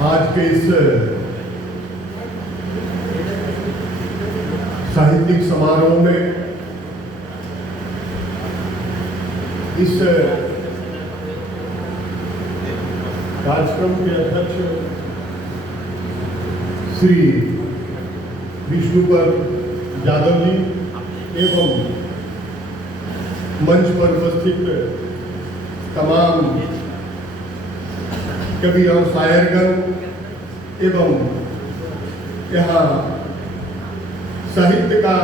आज के इस साहित्यिक समारोह में इस कार्यक्रम के अध्यक्ष श्री विष्णुकर यादव जी एवं मंच पर उपस्थित तमाम कवि और शायरगण एवं यहाँ साहित्य का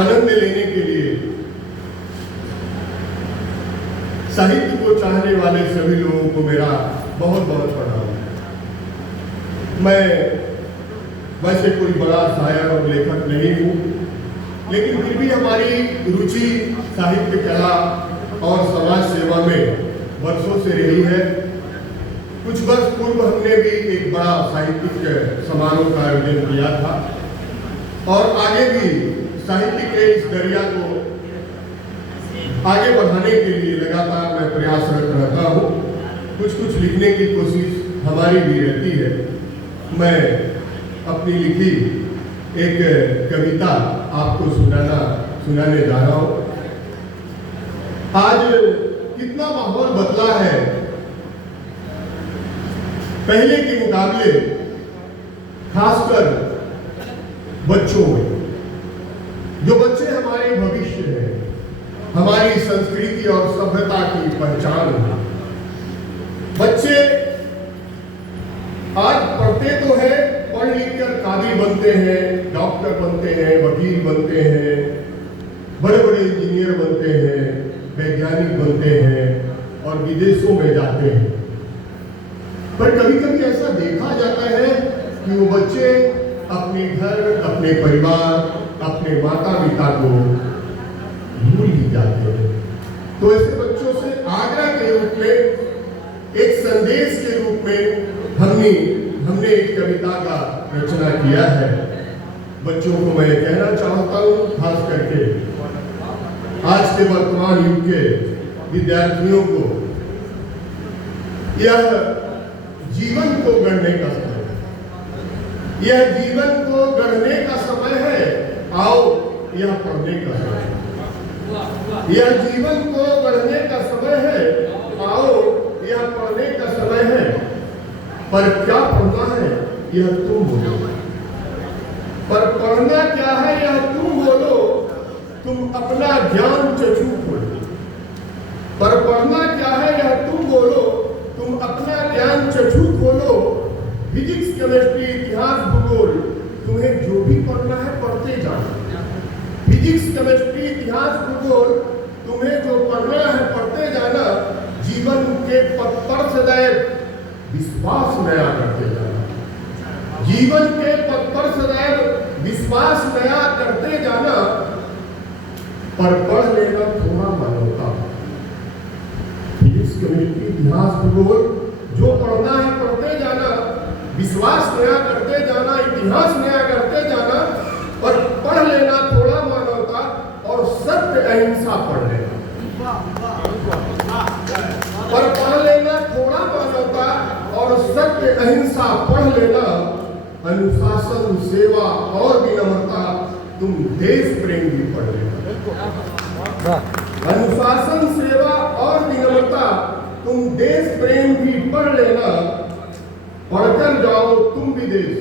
आनंद लेने के लिए साहित्य को चाहने वाले सभी लोगों को मेरा बहुत बहुत प्रणाम। मैं वैसे कोई बड़ा शायर और लेखक नहीं हूँ, लेकिन फिर भी हमारी रुचि साहित्य, कला और समाज सेवा में वर्षों से रही है। कुछ वर्ष पूर्व हमने भी एक बड़ा साहित्यिक समारोह का आयोजन किया था और आगे भी साहित्य के इस दरिया को आगे बढ़ाने के लिए लगातार मैं प्रयासरत रहता हूँ। कुछ लिखने की कोशिश हमारी भी रहती है। मैं अपनी लिखी एक कविता आपको सुनाने जा रहा हूँ। आज कितना माहौल बदला है पहले के मुकाबले, खासकर बच्चों में। जो बच्चे हमारे भविष्य हैं, हमारी संस्कृति और सभ्यता की पहचान है। बच्चे आज पढ़ते तो हैं, पढ़ लिख कर काबिल बनते हैं, डॉक्टर बनते हैं, वकील बनते हैं, बड़े बड़े इंजीनियर बनते हैं, वैज्ञानिक बनते हैं और विदेशों में जाते हैं। पर कभी कभी ऐसा देखा जाता है कि वो बच्चे अपने घर, अपने परिवार, अपने माता पिता को भूल ही जाते हैं। तो ऐसे बच्चों से आग्रह के रूप में, एक संदेश के रूप में हमने एक कविता का रचना किया है। बच्चों को मैं कहना चाहता हूँ, खास करके आज के वर्तमान युग के विद्यार्थियों को, यह जीवन को गढ़ने का समय है। यह जीवन को गढ़ने का समय है। आओ, यह पढ़ने का समय है। यह जीवन को गढ़ने का समय है। आओ, यह पढ़ने का समय है। पर क्या पढ़ना है, यह तुम बोलो। पर पढ़ना क्या है, यह तुम बोलो। तुम अपना ज्ञान चक्षु खोलो। पर पढ़ना क्या है, यह तुम बोलो। तुम अपना ज्ञान चक्षु खोलो। फिजिक्स, केमिस्ट्री, इतिहास, भूगोल, तुम्हें जो भी पढ़ना है पढ़ते जाना। फिजिक्स, केमिस्ट्री, इतिहास, भूगोल, तुम्हें जो पढ़ना है पढ़ते जाना। जीवन के पथ पर सदैव विश्वास नया करते जाना। जीवन के पथ पर सदैव विश्वास नया करते जाना। पर पढ़ लेना थोड़ा मानवता। फिजिक्स, केमिस्ट्री, इतिहास, भूगोल, जो पढ़ना है पढ़ते जाना। विश्वास नया करते जाना, इतिहास नया करते जाना। पर पढ़ लेना थोड़ा मानवता और सत्य अहिंसा पढ़ लेना। पर पढ़ लेना थोड़ा मानवता और सत्य अहिंसा पढ़ लेना। अनुशासन, सेवा और विनम्रता, तुम देश प्रेम भी पढ़ लेना। अनुशासन, सेवा और विनम्रता, तुम देश प्रेम भी पढ़ लेना। पढ़कर जाओ तुम विदेश,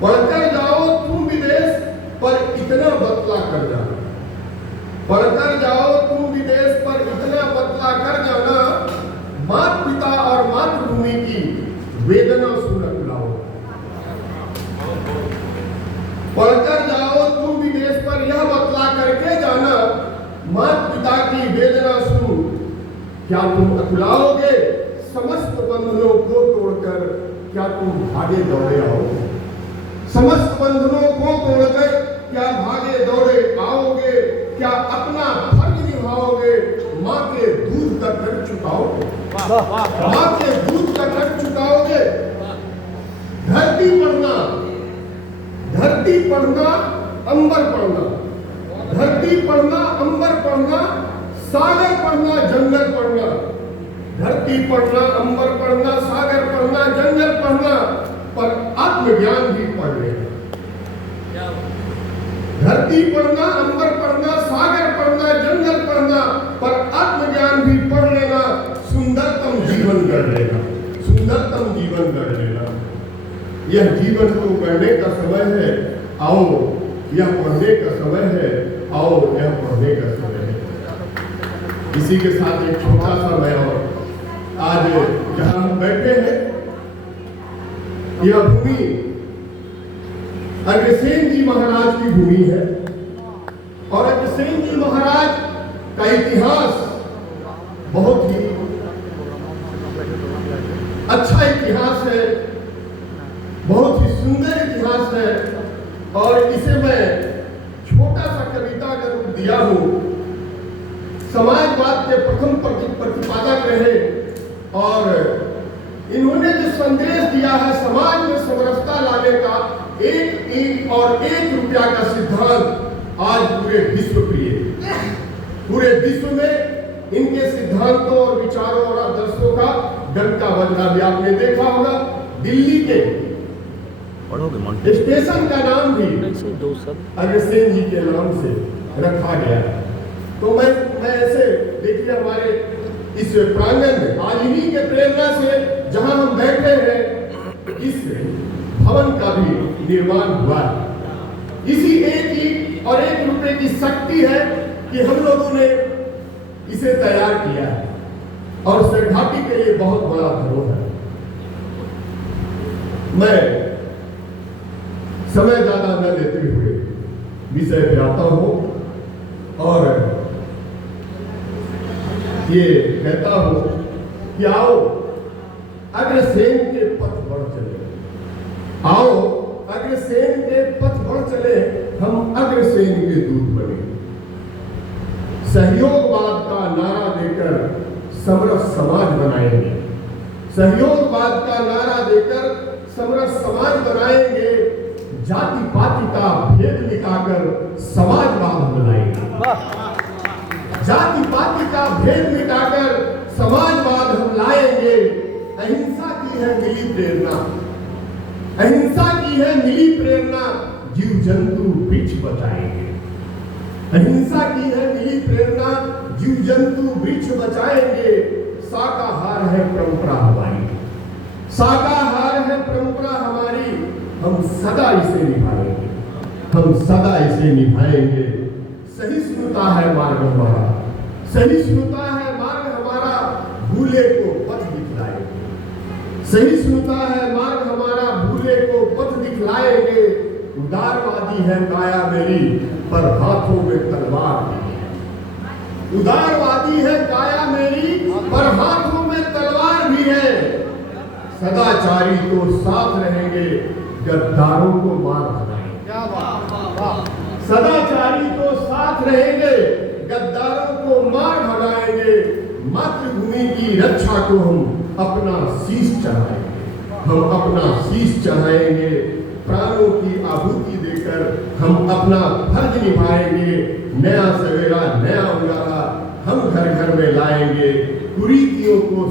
पढ़कर जाओ तुम विदेश, पर इतना बतला कर जाना। पढ़कर जाओ तुम विदेश, पर इतना बतला कर जाना। माता पिता और मातृभूमि की वेदना सुनत लाओ। पढ़कर जाओ तुम विदेश, पर यह बतला करके जाना। माता पिता की वेदना सुन, क्या तुम अकुलाओगे समस्त बंधनों को तोड़कर? क्या तुम भागे दौड़े आओगे? समस्त बंधनों को तोड़कर क्या भागे दौड़े आओगे? क्या अपना फर्ज निभाओगे? माँ के दूध का कर्ज चुकाओगे? माँ के दूध का कर्ज चुकाओगे? धरती पढ़ना, धरती पढ़ना, अंबर पढ़ना। धरती पढ़ना, अंबर पढ़ना, सागर पढ़ना, जंगल पढ़ना। धरती पढ़ना, अंबर पढ़ना, सागर पढ़ना, जंगल पढ़ना, पर आत्मज्ञान भी पढ़ लेना। धरती पढ़ना, अंबर पढ़ना, सागर पढ़ना, जंगल पढ़ना, पर आत्मज्ञान भी पढ़ लेना। सुंदरतम जीवन गढ़ लेना, सुंदरतम जीवन गढ़ लेना। यह जीवन को गढ़ने का समय है, आओ। यह पढ़ने का समय है, आओ। यह पढ़ने का समय है। इसी के साथ एक छोटा सा मैं और आज जहां हम बैठे हैं, यह भूमि अग्रसेन जी महाराज की भूमि है। और अग्रसेन जी महाराज का इतिहास बहुत ही अच्छा इतिहास है, बहुत ही सुंदर इतिहास है। और इसे मैं छोटा सा कविता का रूप दिया हूं। समाजवाद के प्रथम प्रतिपादक रहे और इन्होंने जो संदेश दिया है समाज में समरसता लाने का, एक ईंट और 1 रुपया का सिद्धांत आज पूरे विश्व प्रिय, पूरे विश्व में इनके सिद्धांतों और विचारों और आदर्शों का डंका बज रहा भी आपने देखा होगा। दिल्ली के स्टेशन का नाम भी अग्रसेन जी के नाम से रखा गया है। तो मैं ऐसे देखिए हमारे इस प्रांगण में आज इन्हीं के प्रेरणा से जहां हम बैठे हैं, इस भवन का भी निर्माण हुआ है। इसी 1 ईंट और 1 रुपए की शक्ति है कि हम लोगों ने इसे तैयार किया है और उस घाटी के लिए बहुत बड़ा धरोहर है। मैं समय ज्यादा न लेते हुए विषय पे आता हूं और ये कहता हूं कि आओ अग्रसेन के पथ बढ़ चले, आओ अग्रसेन के पथ बढ़ चले, हम अग्रसेन के दूत बने। सहयोगवाद का नारा देकर समरस समाज बनाएंगे, सहयोगवाद का नारा देकर समरस समाज बनाएंगे। जाति पाति का भेद मिटाकर समाजवाद बनाएंगे, जाति पाति का भेद मिटाकर समाजवाद हम लाएंगे। अहिंसा की है मिली प्रेरणा, अहिंसा की है मिली प्रेरणा, जीव जंतु वृक्ष बचाएंगे। अहिंसा की है मिली प्रेरणा, जीव जंतु वृक्ष बचाएंगे। शाकाहार है परंपरा हमारी, शाकाहार है परंपरा हमारी, हम सदा इसे निभाएंगे, हम सदा इसे निभाएंगे। सहिष्णुता है मार्ग हमारा, सहिष्णुता है मार्ग हमारा, भूले को पथ दिखलाएंगे। सहिष्णुता है मार्ग हमारा, भूले को पथ दिखलाएंगे। उदारवादी है काया मेरी, पर हाथों में तलवार भी है। उदारवादी है काया मेरी, पर हाथों में तलवार भी है। सदाचारी तो साथ रहेंगे, गद्दारों को मार भगाएंगे। सदाचारी तो साथ रहेंगे, गद्दारों को मार भगाएंगे। मातृभूमि की रक्षा को हम अपना शीश चढ़ाएंगे, हम अपना शीश चढ़ाएंगे। प्राणों की आहुति देकर हम अपना फर्ज निभाएंगे। नया सवेरा, नया उजाला हम घर घर में लाएंगे। कुरीतियों को